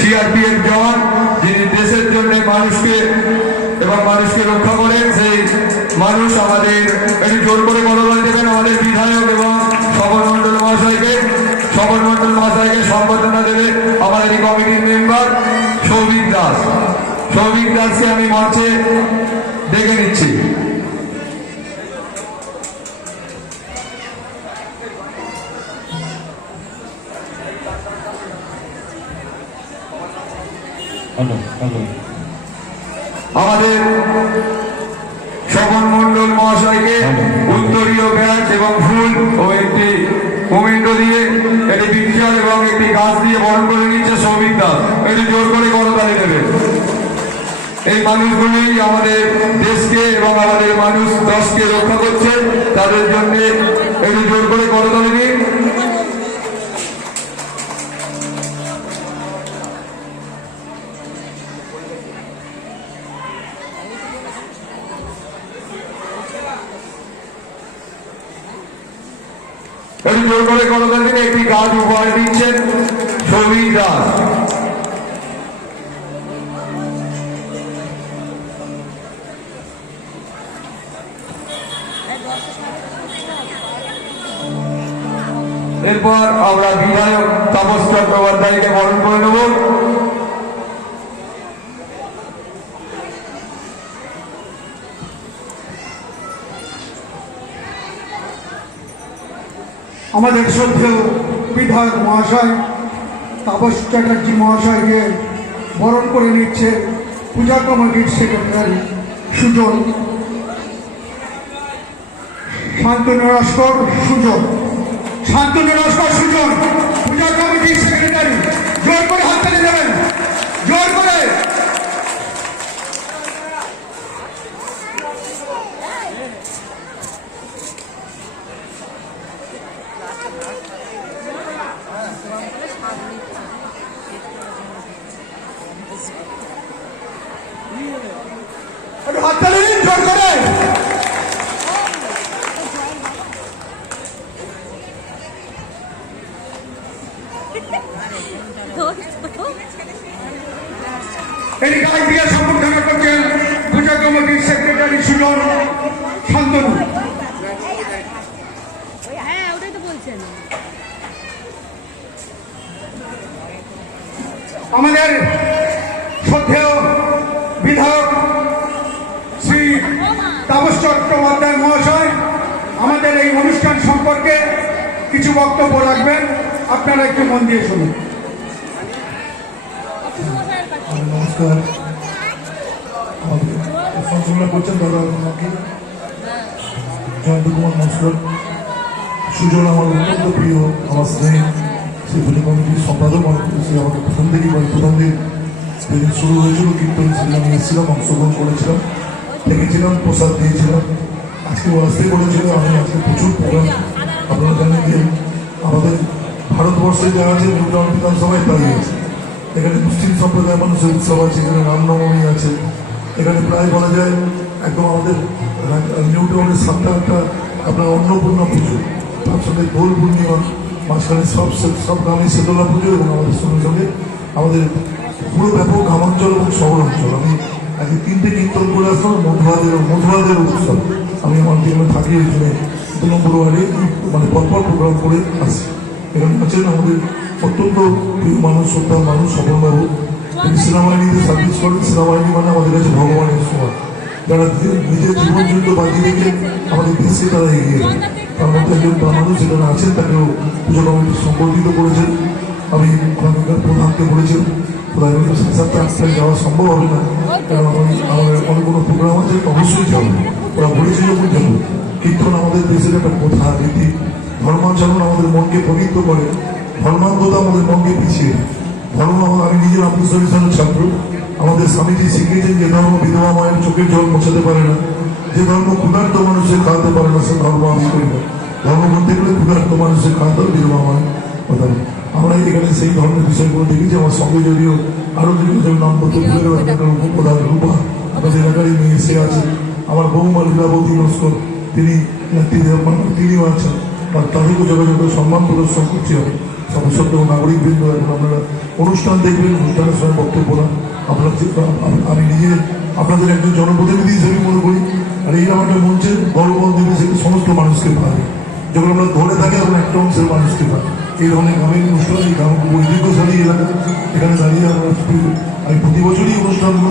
CRPF জওয়ান, যিনি দেশের জন্য মানুষকে রক্ষা করেন। সেই মানুষ আমাদের একটু জোর করে করতালি দেবেন আমাদের বিধায়ক এবং স্বপন মণ্ডল মহাশয়কে সম্বর্ধনা দেবে আমাদের এই কমিটির মেম্বার সৌভিক দাসকে আমি মঞ্চে ডেকে নিচ্ছি। আমাদের স্বপন মণ্ডল মহাশয়কে উত্তরীয় ব্যাচ এবং ফুল ও একটি মোমেন্টো দিয়ে একটি বিজ্ঞান এবং একটি গাছ দিয়ে বরণ করে নিচ্ছে সৌভিক দাস। একটি জোর করে করতালি দেবে। এই মানুষগুলি আমাদের দেশকে এবং আমাদের মানুষ দশকে রক্ষা করছে, তাদের জন্য একটু জোর করে করতালি দিন। একটু জোর করে করতালি দিন। একটি গাছ উপহার দিচ্ছেন সৌভিক দাস। এরপর আমরা বিধায়ক তাপস চট্টোপাধ্যায়কে বরণ করে নেব। আমাদের শ্রদ্ধেয় বিধায়ক মহাশয় তাপস চ্যাটার্জি মহাশয়কে বরণ করে নিচ্ছে পূজা কমিটির সেক্রেটারি সুজন, শান্তনু নস্কর সুজন, পূজা কমিটির সেক্রেটারি। জোর করে হাততালি দেবেন, জোর করে। হাততালি দিন জোর করে। এই গাছ দিয়ে সম্বর্ধনা করছেন পূজা কমিটির সেক্রেটারি সুজন, শান্তনু। আমাদের শ্রদ্ধেয় বিধায়ক শ্রী তাপস চট্টোপাধ্যায় মহাশয় আমাদের এই অনুষ্ঠান সম্পর্কে কিছু বক্তব্য রাখবেন, আপনারা একটু মন দিয়ে শুনুন। নমস্কার। আমাদের সঞ্চালনা করছেন দাদা আমাকে জয়ন্ত কুমার নমস্কার। সুজন আমার অত্যন্ত প্রিয়, আমার স্নেহ। সেই পুজো কমিটির সম্পাদক সে আমাকে প্রথম দিন যেদিন শুরু হয়েছিল কীর্তন সেদিন আমি এসেছিলাম, অংশগ্রহণ করেছিলাম, দেখেছিলাম, প্রসাদ দিয়েছিলাম। আজকে আসতে বলেছিল। আমি আজকে প্রচুর প্রোগ্রাম, আপনারা জানেন যে আমাদের ভারতবর্ষে যা আছে নিউটাউন বিধানসভায় তাই আছে। এখানে মুসলিম সম্প্রদায়ের মানুষের উৎসব আছে, এখানে রামনবমী আছে, এখানে প্রায় বলা যায় একদম আমাদের নিউটাউনের সাতটা একটা আপনার অন্নপূর্ণা পুজো, তার সঙ্গে দোল পূর্ণিমা, মাঝখানে সব গ্রামে শীতলা পুজো এবং আমাদের সঙ্গে সঙ্গে আমাদের পুরো ব্যাপক গ্রামাঞ্চল এবং শহর অঞ্চল। আমি আজকে 3টে কীর্তন করে আসলাম। মধুয়াদের উৎসব আমি আমার যেখানে থাকি ওইখানে 2 নম্বর ওয়ার্ডে মানে পরপর প্রোগ্রাম করে আসি। এখানে আছেন আমাদের অত্যন্ত প্রিয় মানুষ, শ্রদ্ধার মানুষ স্বপনবাবু। তিনি সেনাবাহিনীতে সার্ভিস করেন। সেনাবাহিনী মানে আমাদের কাছে ভগবানের সমান, যারা নিজের জীবন যুদ্ধ বাজিয়ে রেখে আমাদের দেশকে তারা এগিয়ে দেয়। তার মধ্যে একজন মানুষ যেখানে আছেন তাকেও পুজো কমিটি সম্বর্ধিত করেছেন। আমি ওখানকার প্রধানকে বলেছি প্রধানমন্ত্রীর সাথে আজকে যাওয়া সম্ভব হবে না, কারণ আমাদের অনেক কোনো প্রোগ্রাম আছে, অবশ্যই যাবো। ওরা বলেছিল যাবো। কীর্তন আমাদের দেশের একটা প্রথা রীতি। ধর্মাচরণ আমাদের মনকে পবিত্র করে, ধর্মান্ধতা আমাদের মনকে পিছিয়ে দেয়। ধর্ম আমি নিজের রামকৃষ্ণ ছাত্র। আমাদের স্বামীজি শিখিয়েছেন যে ধর্ম বিধবা মায়ের চোখের জল মোছাতে পারে না, যে ধর্ম ক্ষুধার্ত মানুষের খাওয়াতে পারে না, সে ধর্ম আমি করি না। ধর্ম বলতে গেলে ক্ষুধার্ত মানুষের খাওয়াতে হবে, বিধবা মায়ের কথা। আমরা এখানে সেই ধর্মের বিষয়গুলো দেখেছি। আমার সঙ্গে যদিও আরও যেগুলো নাম বলতে ভুলে গেল, উপপ্রধান রূপা আমাদের এলাকারই মেয়ে সে আছে। আমার বৌমা লীলাবতী নস্কর, তিনিও আছেন। আর তাদেরকে যোগাযোগ সম্মান প্রদর্শন করতে হবে। সদস্য নাগরিকবৃন্দ, এখন আপনারা অনুষ্ঠান দেখবেন, অনুষ্ঠানের সময় বক্তব্য না আপনারা আমি নিজে আপনাদের একজন জনপ্রতিনিধি হিসেবে মনে করি। আর এইরকম একটা মঞ্চে গণবল দেবে, সেটা সমস্ত মানুষকে পায়। যখন আমরা ধরে থাকি তখন একটা অংশের মানুষকে পাই। এই ধরনের গ্রামীণ অনুষ্ঠান, এই গ্রাম ঐতিহ্যশালী এলাকা, এখানে দাঁড়িয়ে আমরা আমি প্রতি বছরই অনুষ্ঠানগুলো